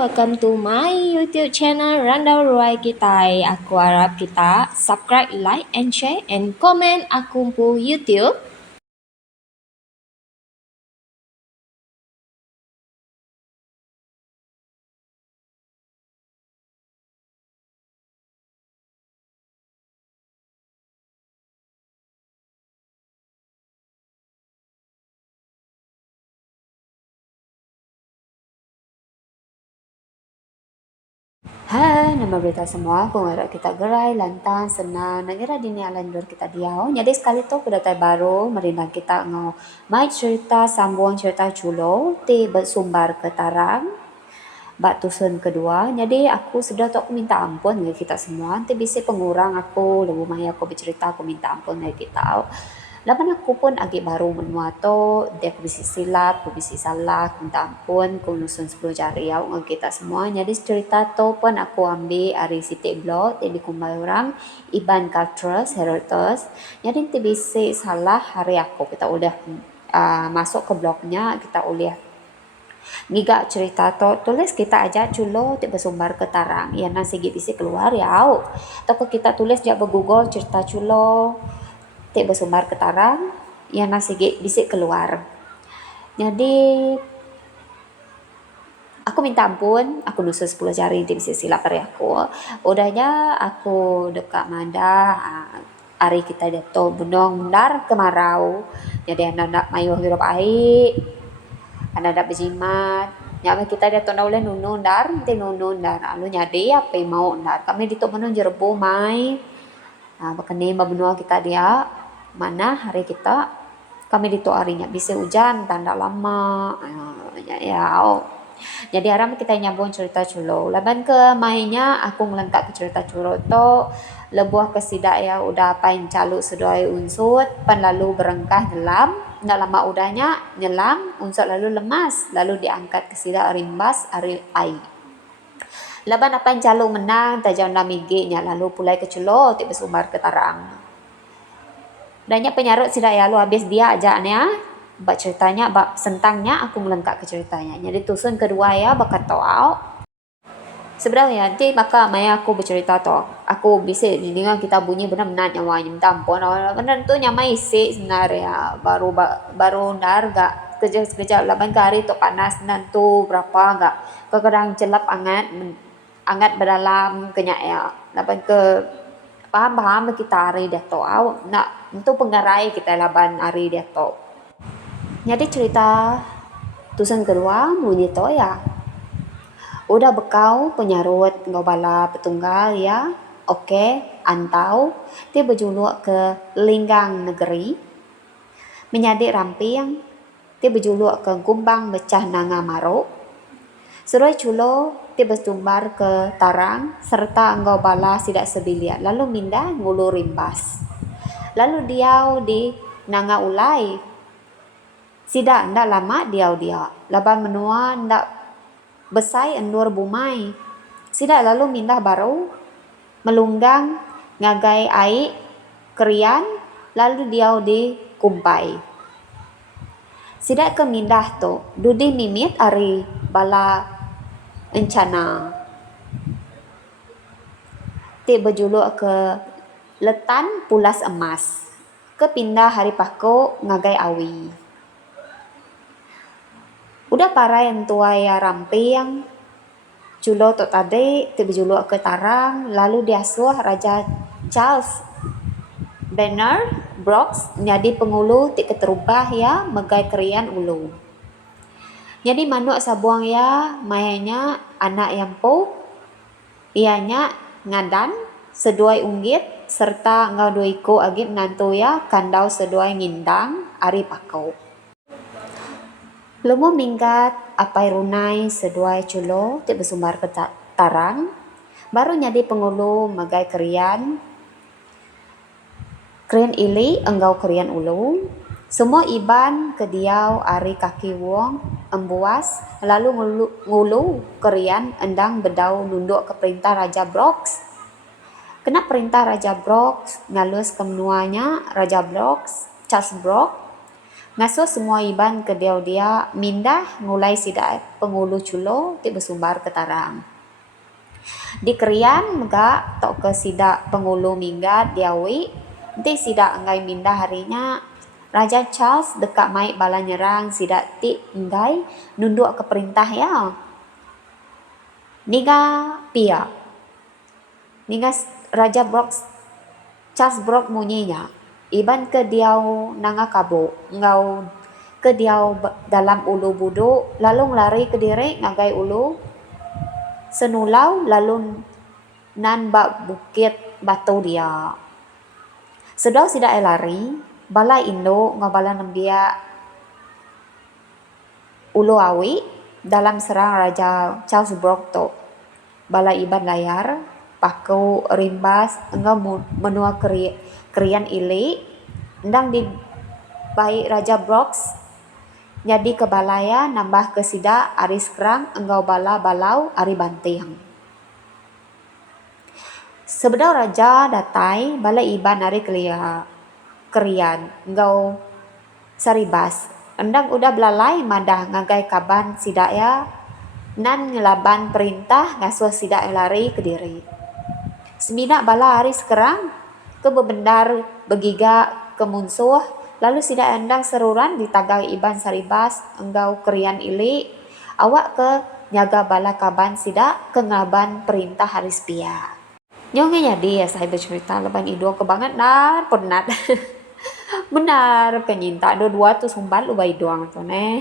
welcome to my YouTube channel Randa Ruai Kitai. Aku harap kita subscribe, like, and share, and comment aku pu YouTube. Hai, nama berita semua. Aku harap kita gerai, lantang, senang, nangira dini alandur kita diau. Jadi sekali tu kedatai baru, merindang kita ngau. Mai cerita sambung cerita culo, ti bersumbar ke tarang. Bak tusun kedua, jadi aku sudah tu aku minta ampun dengan kita semua. Nanti bisa pengurang aku, lebih mai aku bercerita aku minta ampun dengan kita. Laban aku pun agak baru menua tu, dia aku bisa silap, aku bisa salah, aku minta ampun, aku nusun 10 jari ya dengan kita semua. Jadi cerita tu pun aku ambil dari City Blog, jadi kumbal orang, Iban Cultures, Heritage. Jadi nanti bisa salah hari aku, kita udah masuk ke blognya, kita udah giga cerita to tulis kita aja culo tiba bersumbar ke tarang ya nasi bisa keluar ya atau kita tulis aja Google cerita culo tiba bersumbar ke tarang ya nasi bisa keluar. Jadi aku minta ampun, aku nusus 10 jari di bisa silap hari aku. Udahnya aku dekat manda hari kita dato benong mendar kemarau. Jadi anak mayu hirup air anak berjimat nyama kita dia tona oleh nunu ndar nanti nunu ndar alu nyade apa mau ndar kami di tok menun jerbo mai bakane benua kita dia mana hari kita kami di tok harinya bisa hujan tanda lama jadi aram kita nyambung cerita culo laban ke mainnya aku ngelengkap ke cerita culo to lebuah kesidak ya udah apa yang calu sedoai unsut pan lalu berengkah dalam nggak lama udahnya nyelam unsur lalu lemas lalu diangkat ke sida rimbas ari ai laban apa yang calo menang tajam lamigenya lalu pulai ke celo tiba sumbar ke tarang banyak penyarut sida ya lu habis dia ajaknya bak ceritanya bak sentangnya aku melengkap ke ceritanya jadi tusun kedua ya bakat toau sebenarnya nanti maka maya aku bercerita toh aku bisa dengan kita bunyi benar-benar nyawa minta ampun benar tu nyamai isi sebenarnya baru nar gak kerja laban hari tu panas nantu berapa gak kadang celap angat berdalam kenyak ya laban ke paham kita hari dia to nak untuk pengarai kita laban hari dia to jadi cerita tusan kedua bunyi to ya udah bekau penyarut ngobala petunggal ya oke antau dia berjuluk ke linggang negeri menjadi ramping dia berjuluk ke gumbang becah nanga maro seruai culo dia bersumbar ke tarang serta ngobala sidak sebiliat lalu minda ngulu rimbas lalu dia di nanga ulai sidak ndak lama dia laban menua ndak besai endur bumai. Sida lalu mindah baru melunggang ngagai air kerian lalu dia di kumpai. Sida ke mindah tu dudi mimit ari bala encana. Ti berjuluk ke letan pulas emas. Kepindah hari pako ngagai awi. Udah para yang tua ya ramping culo tu tadi tiba julo ke tarang lalu diasuh Raja Charles Bernard Brooks jadi pengulu ti keterubah ya megai kerian ulu jadi manuk sabuang ya mayanya anak yang po ianya ngadan seduai unggit serta ngau duiko agit nantu ya kandau seduai ngindang ari pakau Lemo minggat apai runai seduai culo ti bersumbar ke tarang baru nyadi pengulu magai kerian ili enggau kerian ulu semua iban ke diau ari kaki wong embuas lalu ngulu kerian endang bedau nunduk ke perintah Raja Brooks kena perintah Raja Brooks ngalus kemenuanya Raja Brooks Charles Brooks Ngasuh semua iban ke dia mindah ngulai sida pengulu culo ti bersumbar ke tarang. Di Krian mega tok ke sida pengulu minggat diawi di sida enggai mindah harinya Raja Charles dekat mai bala nyerang sida ti enggai nunduk ke perintah ya. Niga pia. Niga Raja Charles Brock munyinya. Iban ke diau nanga kabo ngau ke diau dalam ulu budu lalu lari ke diri ngagai ulu senulau lalu nan bak bukit batu dia. Sedau sida lari bala Indo ngabala nembia ulu awi dalam serang Raja Charles Brock to. Bala iban layar paku rimbas engau menua krian ili ndang di baik Raja Brox jadi ke balaya nambah ke sida aris kerang engau bala balau ari banting. Sebedau raja datai bala iban ari krian engau saribas endang udah belalai madah ngagai kaban sida ya nan ngelaban perintah ngasuh sida lari ke diri. Semina bala aris kerang ke bebendar begiga ke munsuh lalu sida endang seruran di tagang iban saribas enggau krian ili awak ke nyaga bala kaban sida ke ngaban perintah haris pia. Nyongnya jadi ya saya bercerita leban ido ke banget dan penat. Benar penyinta dua-dua tu sumbal ubai doang tu ne.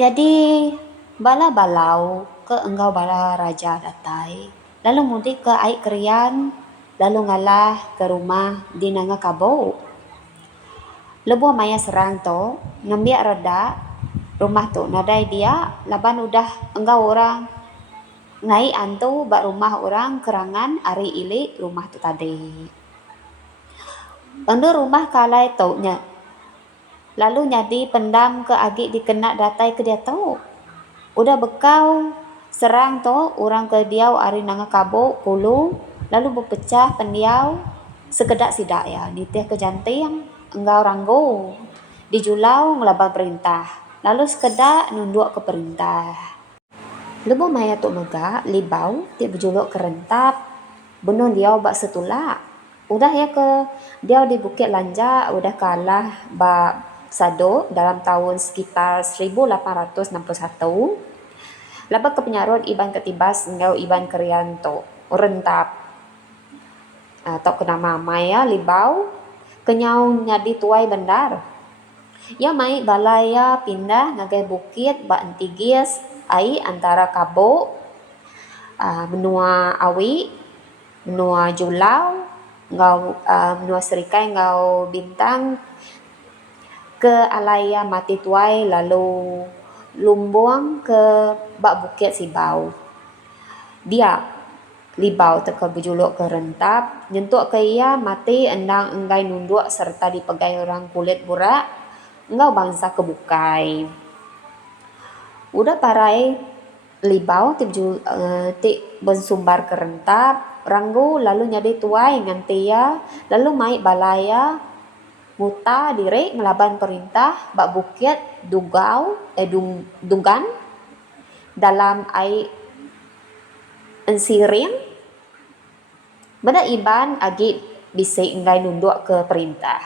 Jadi bala balau ke enggau bala raja datai lalu mudik ke ai krian lalu ngalah ke rumah di nanga kabo. Lebuh maya serang to ngambil reda rumah tu nadai dia laban udah enggau orang ngai antu bak rumah orang kerangan ari ili rumah tu tadi. Endo rumah kalai tau nya. Lalu nyadi pendam ke agi dikena datai ke dia tau. Udah bekau serang to orang ke diau ari nanga kabo kulu lalu berpecah pendiau sekedak sidak ya nitih ke janting enggau ranggo dijulau ngelaban perintah lalu sekedak nunduk ke perintah. Lebu maya tu mega libau ti berjuluk kerentap benon diau bak setulak. Udah ya ke diau di Bukit Lanja udah kalah bak Sado dalam tahun sekitar 1861. Laba ke penyarut iban ketibas engau iban kerianto rentap. Atau kena maya libau kenyau nyadi tuai bandar. Ya mai balaya pindah ngagai bukit bak entigis ai antara kabo menua awi menua julau ngau menua serikai ngau bintang ke alaya mati tuai lalu lumbuang ke bak bukit sibau. Dia libau teka berjuluk ke rentap nyentuk ke ia mati endang enggai nunduk serta dipegai orang kulit burak engau bangsa kebukai. Udah parai libau ti bersumbar ke rentap ranggu lalu nyadi tuai nganti ya lalu mai balaya muta diri melaban perintah bak bukit dugan dalam ai ensiring benda iban agi bisik enggai nunduk ke perintah.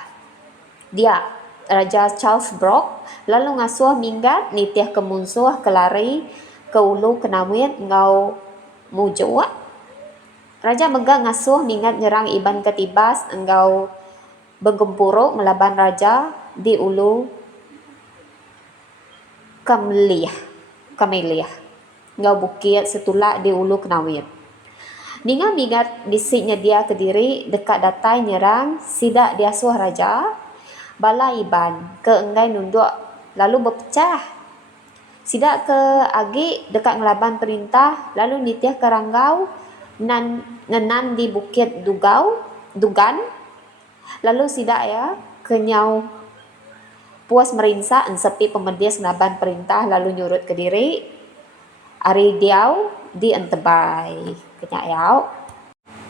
Dia Raja Charles Brock lalu ngasuh minggat nitih ke munsuh kelari ke ulu kenawit ngau mujua. Raja mega ngasuh minggat nyerang iban ketibas engau bergempuruk melaban raja di ulu Kameliah ngau bukit setulak di ulu kenawit. Ninga minggat bisiknya dia ke diri dekat datai nyerang sidak diasuh raja bala iban ke enggai nunduk lalu berpecah. Sidak ke agi dekat ngelaban perintah lalu nitih ke ranggau ngenan di bukit dugan lalu sidak ya kenyau puas merinsak sepi pemedis ngelaban perintah lalu nyurut ke diri ari diau di entebai kenyak yau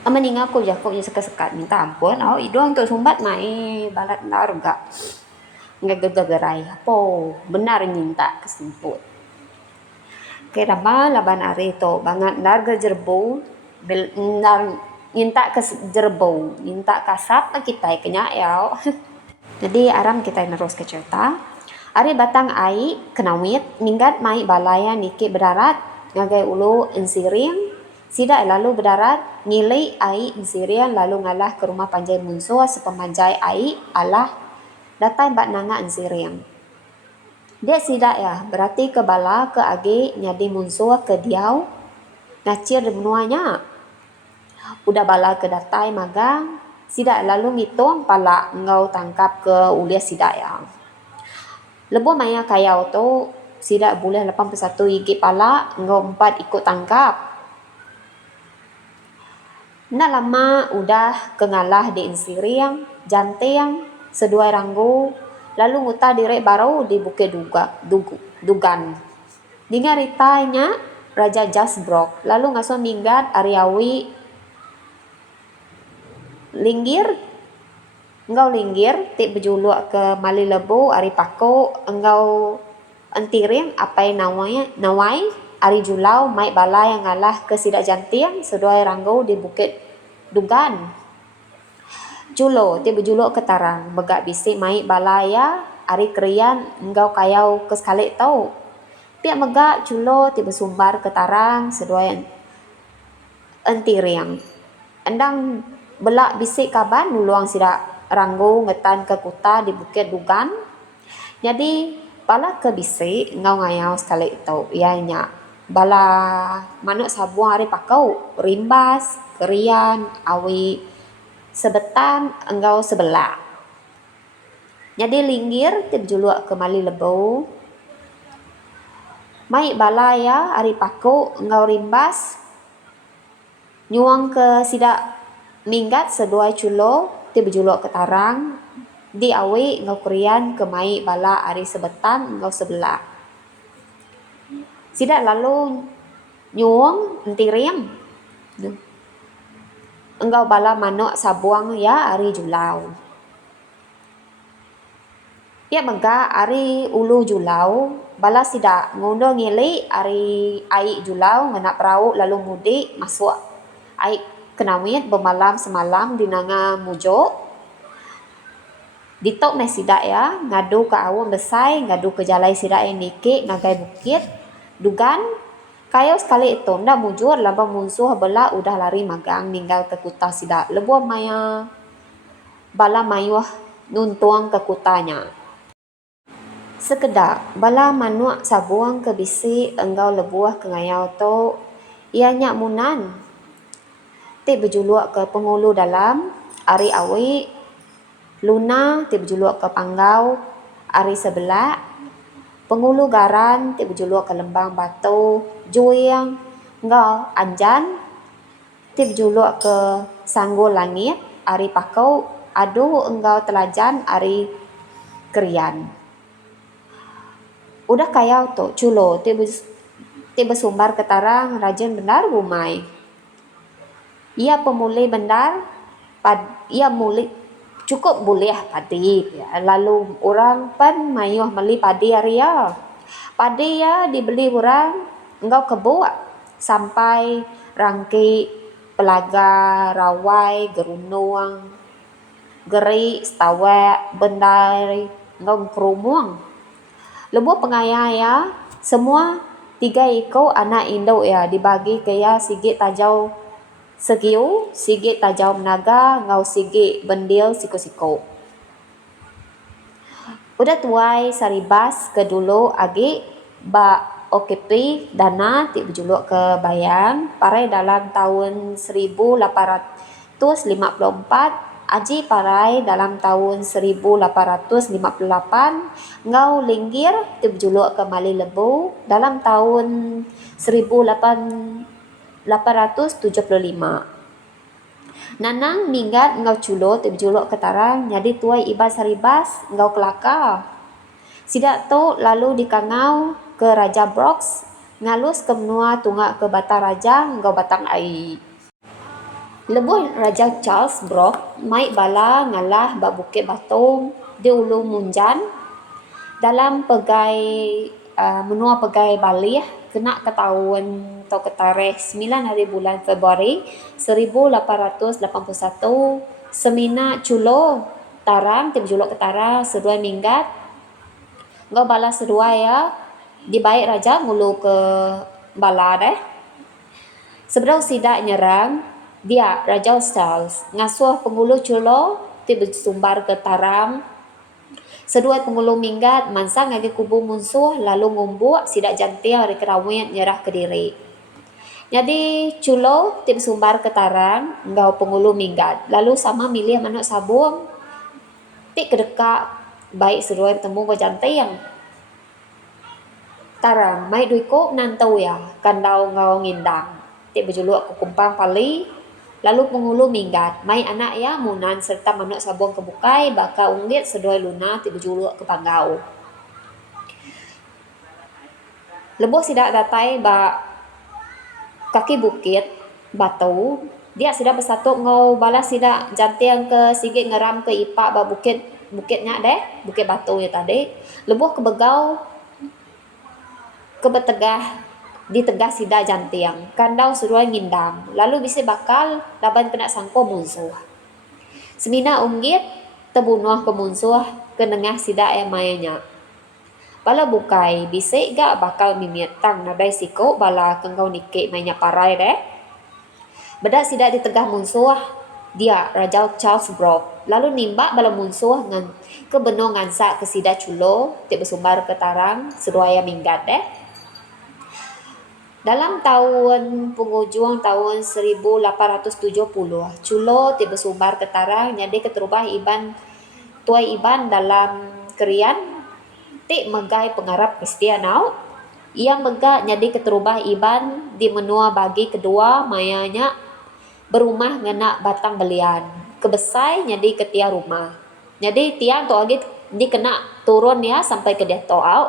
meninga ko jakob ya sekat-sekat minta ampun idong tu sumbat mai balat narga ngagagaray po benar nyinta kesemput kaya laban ari to banget narga jerbo nar nyinta ke jerbo nyinta kasap na kita kenyayaw. Jadi aram kita nerus ke cerita. Ari batang ai kenawit minggat mai balaya niki berdarat ngagai ulu ensiring sida lalu berdarat ngilai ai insirian lalu ngalah ke rumah panjai munso sepemanjai ai alah datai bat nanga insirian. Dia sida ya berarti ke bala ke age nyadi munso ke diau ngacir benuanya. Udah bala ke datai magang sida lalu ngitung pala ngau tangkap ke ulia sida ya. Lebo maya kayau tu sida boleh 81 gigi pala ngau 4 ikut tangkap. Nak lama udah kengalah di insiriang, janteng, seduai ranggu, lalu nguta direk baru di Bukit Dugan. Dengar ritanya Raja Jasbrok, lalu ngaso minggat Ariawi linggir, engkau linggir, tik berjuluk ke Mali Lebu, Ari Pako, engkau antiring apa yang nawai, Ari Julau, Mai Bala yang ngalah ke Sidak Jantiang, seduai ranggu di Bukit Dugan. Julo, tik berjuluk ke Tarang, begak bisik Mai Bala ya, Ari Krian, engkau kayau ke sekalik tau. Piak megak Julo, tik bersumbar ke Tarang, seduai antiring. Endang belak bisik kaban nuluang Sidak ranggu ngetan ke kuta di Bukit Dugan. Jadi bala ke bisik ngau ngayau sekali itu ianya bala manuk sabuang Ari Pakau rimbas kerian awi sebetan engkau sebelah. Jadi linggir tip juluk ke Mali Lebu. Mai bala ya Ari Pakau engkau rimbas nyuang ke Sidak minggat seduai culo ti berjuluk ke Tarang di awi ngau Korean ke mai bala Ari sebetan ngau sebelah. Sidak lalu nyuang entirim engkau bala manuk sabuang ya Ari Julau. Ya mega Ari ulu Julau bala sidak ngono ngili Ari ai Julau ngena perahu lalu mudik masuk ai kenawit bermalam semalam di nanga mujo. Ditok na sidak ya, ngadu ke awam besai, ngadu ke jalai sidak yang niki, ngagai Bukit Dugan. Kayo sekali itu, ndak mujur, labang musuh bela udah lari magang, ninggal ke kuta sidak. Lebuah maya, bala mayuah nuntuang ke kutanya. Sekedak, bala manuk sabuang ke bisi, enggau lebuah ke ngayau to, ianya munan. Tik berjuluk ke Pengulu Dalam, Ari Awi, Luna, tik berjuluk ke Panggau, Ari Sebelah, Pengulu Garan, tik berjuluk ke Lembang Batu, Juyang, Ngau Anjan, tik berjuluk ke Sanggul Langit, Ari Pakau, Aduh Engkau Telajan, Ari Kerian. Udah kayau tu, culo, tik bersumbar ke Tarang, Rajan benar rumai. Ia pemulih benar, ia mulih cukup boleh padi. Ya. Lalu orang pan mayuh meli padi area. Padi ya dibeli orang engkau kebuat sampai rangki pelaga, rawai, gerunung, geri, stawek, bendai, engkau kerumuang. Lebuh pengayaya semua 3 ekor anak induk ya dibagi ke ya sigit tajau segiu, sigit tajau menaga, ngau sigit bendil siko-siko. Udah tuai saribas ke dulu agi ba OKP dana tik berjuluk ke bayang parai dalam tahun 1854 aji parai dalam tahun 1858 ngau linggir tik berjuluk ke Mali Lebu dalam tahun 1875. Nanang minggat ngau culo berjuluk ke Tarang jadi tuai ibas haribas ngau kelaka. Sidak tu lalu dikangau ke Raja Brox ngalus ke menua tunggak ke Bata Raja ngau batang ai. Lebuh Raja Charles Brock mai bala ngalah ba Bukit Batung di Ulu Munjan dalam pegai menua pegai Bali kena ke tahun atau ke tarikh 9 hari bulan Februari 1881 semina culo tarang tim julok ke tara seduai minggat ngau bala seduai di baik raja ngulu ke bala seberau sidak nyerang dia Raja Charles ngasuh pengulu culo ti bersumbar ke tarang seduai pengulu minggat mansang ngagi kubu musuh lalu ngumbuk sidak jantia hari kerawin nyerah ke diri. Jadi culo tim sumbar ke tarang ngau pengulu minggat lalu sama milih manuk sabung ti kedekak baik seduai bertemu berjantiang tarang mai duiko nantau kandau ngau ngindang ti berjuluk ke kumpang pali lalu pengulu minggat mai anak munan serta manuk sabung kebukai baka unggit seduai luna ti berjuluk ke panggau lebuh sidak datai kaki bukit batu dia sudah bersatu ngau balas sidak jantiang ke sigit ngeram ke ipak bukitnya bukit batu tadi lebuh ke begau ke betegah di tegah sida jantiang kandau seruai ngindam lalu bisa bakal laban kena sangko musuh semina unggit terbunuh ke musuh ke nengah sida mainnya bala bukai bisa gak bakal mimietang nadai siko bala kengau nikik mainnya parai bedak sida di tegah musuh dia Raja Charles Brooke lalu nimbak bala musuh ngan ke beno ngansak ke sida culo ti bersumbar ke tarang seduaya minggat dalam tahun penghujung tahun 1870 culo ti bersumbar ke tarang jadi keterubah iban tuai iban dalam kerian ti megai pengarap Kristian ia megak jadi keterubah iban di menua bagi kedua mayanya berumah ngena batang belian kebesai jadi ketia rumah jadi tiang tu lagi dikena turun sampai ke dia toau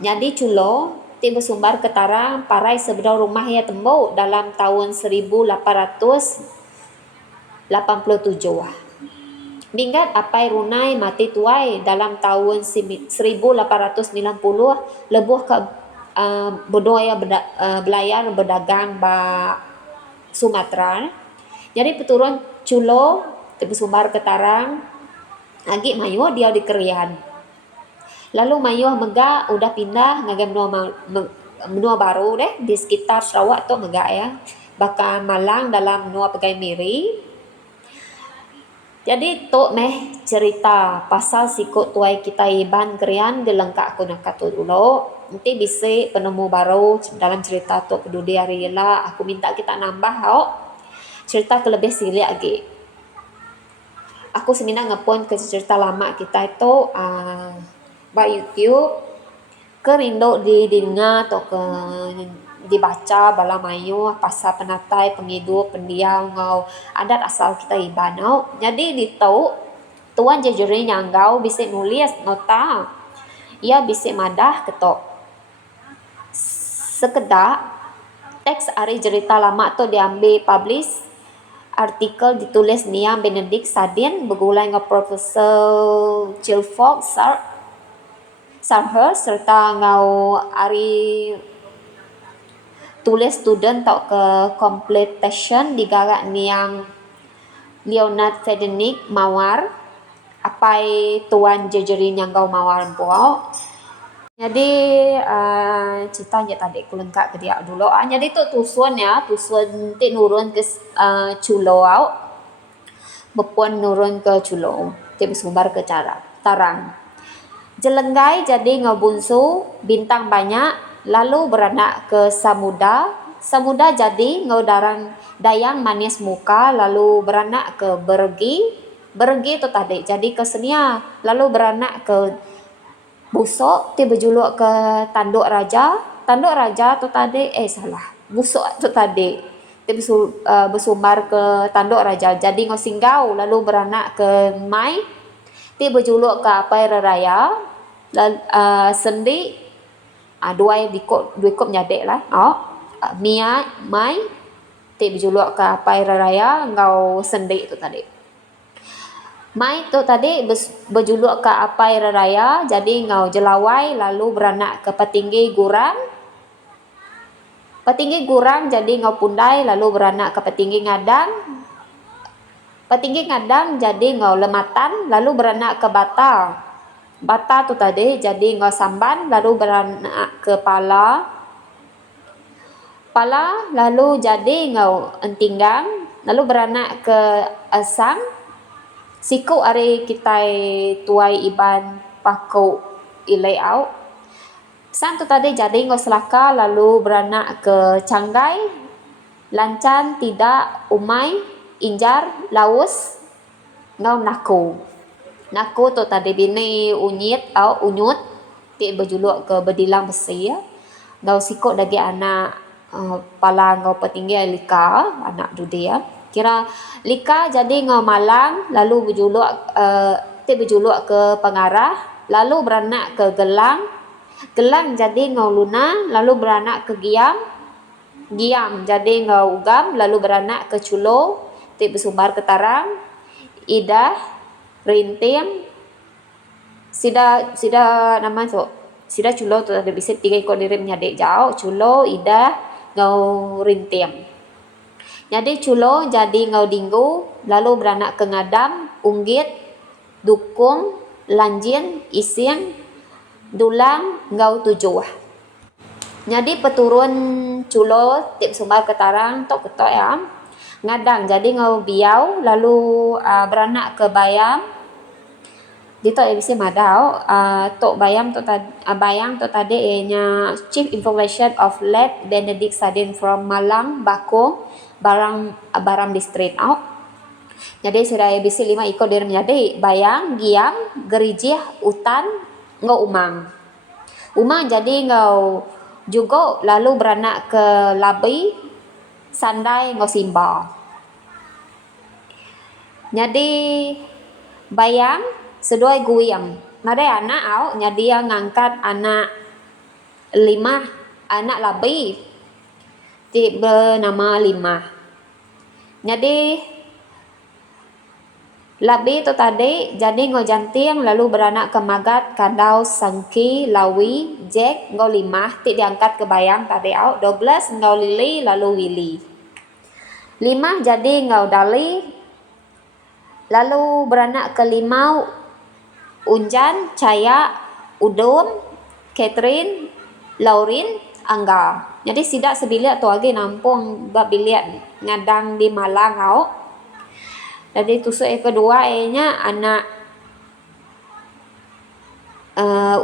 jadi culo ti bersumbar ke tarang parai sebedau rumah tembau dalam tahun 1887 minggat apai runai mati tuai dalam tahun 1890 lebuh ke budaya belayar berdagang ba Sumatera jadi peturun culo ti bersumbar ke tarang agi mayo dia di kerian lalu mayo mega udah pindah ngagam menua baru di sekitar Sarawak tu mega baka Malang dalam menua pegai miri jadi tok meh cerita pasal sikut tuai kita iban kerian dilengkap aku nak katu dulu nanti bisa penemu baru dalam cerita tok peduli hari lah aku minta kita nambah cerita ke lebih sili lagi aku semina ngepon ke cerita lama kita itu by YouTube kerindo didengar atau ke dibaca bala mayu pasal penatai penghidup pendiam ngau adat asal kita iban jadi ditau tuan jejuri nyanggau bisa nulis nota ia bisa madah ketok sekedak teks ari cerita lama tu diambil publish artikel ditulis Nia Benedict Sadin begulai dengan Profesor Chilford Sarher serta ngau ari tulis student tau ke completion digarak niang Leonard Frederick Mawar apai tuan jejerin yang ngau mawar empuau jadi ceritanya tadi aku lengkap ke dia dulu jadi tu tusun ti nurun ke culo bepuan nurun ke culo ti bersumbar ke tarang jelenggai jadi ngabunsu bintang banyak lalu beranak ke Samuda jadi ngaudarang dayang manis muka lalu beranak ke Bergi tu tadi jadi ke Senia lalu beranak ke Busok ti berjuluk ke Tanduk Raja tu tadi Busok tu tadi ti bersumbar ke Tanduk Raja jadi ngosinggau lalu beranak ke Mai ti berjuluk ke Apai Raraya Sendi dua ikut nyadek lah Mia Mai ti berjuluk ke Apai Raraya ngau Sendi tu tadi Mai tu tadi berjuluk ke apai raya, jadi ngau jelawai lalu beranak ke petinggi gurang. Petinggi gurang jadi ngau pundai lalu beranak ke petinggi ngadang. Petinggi ngadang jadi ngau lematan lalu beranak ke bata. Bata tu tadi jadi ngau samban lalu beranak ke pala. Pala lalu jadi ngau entinggang lalu beranak ke asang. Siku are kitai tuai iban paku ilai au. Sang tu tadi jadi ngau selaka lalu beranak ke canggai, lancan, tidak, umai, injar, laus, ngau naku. Naku tu tadi bini unyit au unyut, ti berjuluk ke bedilang besi ya. Ngau siku dagi anak pala ngau petinggi lika, anak dudi ya. Kira lika jadi ngau malang lalu berjuluk berjuluk ke pengarah lalu beranak ke gelang. Gelang jadi ngau luna lalu beranak ke giam. Giam jadi ngau ugam lalu beranak ke culo bersumbar ke tarang. Idah rintim sida nama tu sida culo tu ada bisa 3 ekor dirim nyadek jauh culo idah ngau rintim. Jadi culo jadi ngau dinggu lalu beranak ke ngadam, unggit, dukung, lanjin, ising, dulang, ngau tujuh. Jadi peturun culo tip sumbar ketarang tok ketok ya. Ngadang jadi ngau biau lalu beranak ke bayam. Dito bisa madau tok bayam tok bayang tok tadi nya Chief Information of Late Benedict Sadin from Malang Bako barang district out. Jadi sudah bisa 5 ekor dari menjadi bayang, giam, gerijih, utan, ngau umang. Umang jadi ngau juga lalu beranak ke labi, sandai, ngau simba. Jadi bayang sedoi guyam. Nada anak au jadi ngangkat anak 5 anak labi. Ti bernama 5. Jadi labi tu tadi jadi ngau janting lalu beranak ke magat, kadau, sangki, lawi, jek, ngau 5 ti diangkat ke bayang tadi au 12 ngau lili lalu wili. 5 jadi ngau dali lalu beranak ke limau unjan, caya, udum, Catherine, Laurin, Angga. Jadi sidak sebilik tu lagi nampung bab bilik ngadang di Malang au. Jadi tusuk kedua nya anak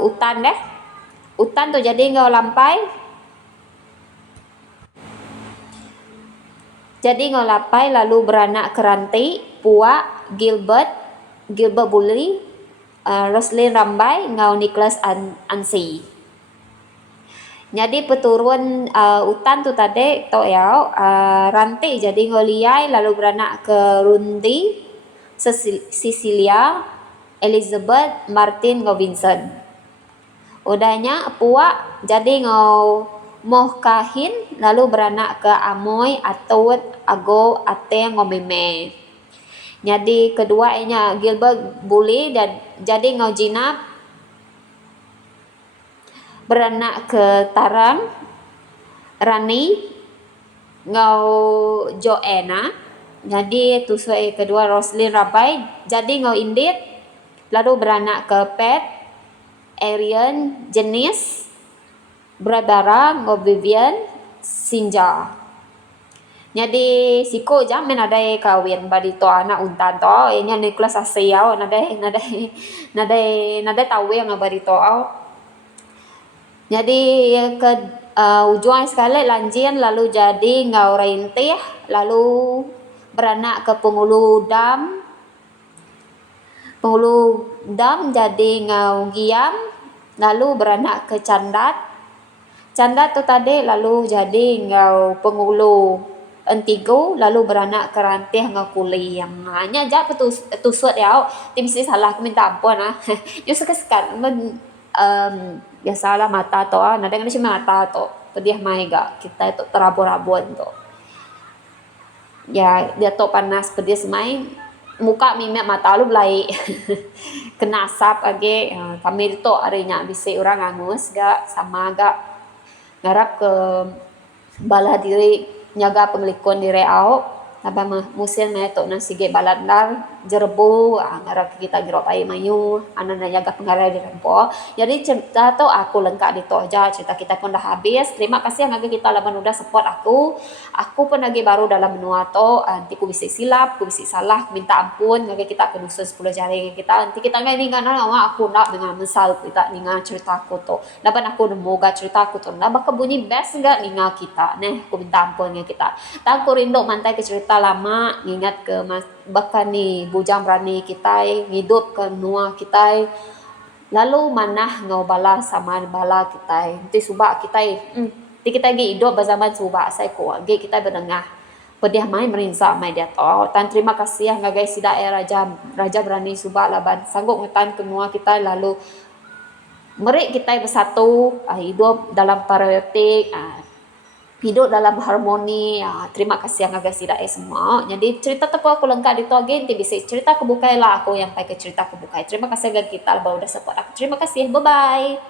utan deh. Utan tu jadi ngau lampai. Jadi ngau lampai lalu beranak keranti, Puak, Gilbert Bully, Roslyn Rambai, ngau Nicholas Ansi. Jadi peturun utan tu tadi tok ya ranti jadi ngau liai lalu beranak ke Rundi, Cecilia, Elizabeth, Martin, ngau Vincent. Udahnya Puak jadi ngau Moh Kahin lalu beranak ke Amoy, Atut, Ago, Ate, ngau Meme. Jadi kedua nya Gilbert Bully dan jadi ngau Jinap beranak ke Tarang, Rani, ngau Joanna. Jadi tusuk kedua Roslyn Rabai jadi ngau Indit lalu beranak ke Pet, Arian, Jenis, Bradara, ngau Vivian, Sinja. Jadi siku jam men ada kawin badi to anak untan to nya Nicholas Asiau nada tahu yang badi to au. Jadi ke ujung sekali lanjin lalu jadi ngau rintih lalu beranak ke Pengulu Dam jadi ngau Giam lalu beranak ke Candat tu tadi lalu jadi ngau Pengulu Entigo lalu beranak ke Rantih ngau Kuli yang hanya jak tusuk ya tim si salah aku minta ampun yo sekat biasalah mata to nada ngani cuma mata to pedih mai ga kita itu terabur-abun to ya dia to panas pedih semai muka mimik mata lu belai kena asap age kami itu arinya bisa orang angus gak sama gak ngarap ke bala diri nyaga penglikon diri au naba musim na ito nang sige baladlar jerbu ngarap kita jerop ay mayu ana na nyaga pengarai di rempo jadi cerita to aku lengkap dito aja cerita kita pun dah habis terima kasih yang kita laban udah support aku pun lagi baru dalam menua to nanti ku bisa silap ku bisa salah minta ampun ngage kita ke dusun 10 jari kita nanti kita ngai ningan aku nak dengan misal kita ningan cerita aku to laban aku nemu ga cerita aku to naba kebunyi best enggak ninga kita neh ku minta ampun kita tak ku rindu mantai ke cerita lama ingat ke mas bahkan ni bujang berani kita hidup ke nua kita lalu manah ngau bala sama bala kita nanti subak kita nanti kita gi hidup berzaman subak saya ko gi kita berdengar pedih mai merinsa mai dia to tan terima kasih ya guys sida raja berani subak laban sanggup ngetan ke nua kita lalu meri kita bersatu hidup dalam pariotik hidup dalam harmoni terima kasih yang agak tidak semua jadi cerita tepu aku lengkap itu again bisa cerita kebukai lah aku yang pakai cerita kebukai terima kasih agak kita baru udah support aku terima kasih bye bye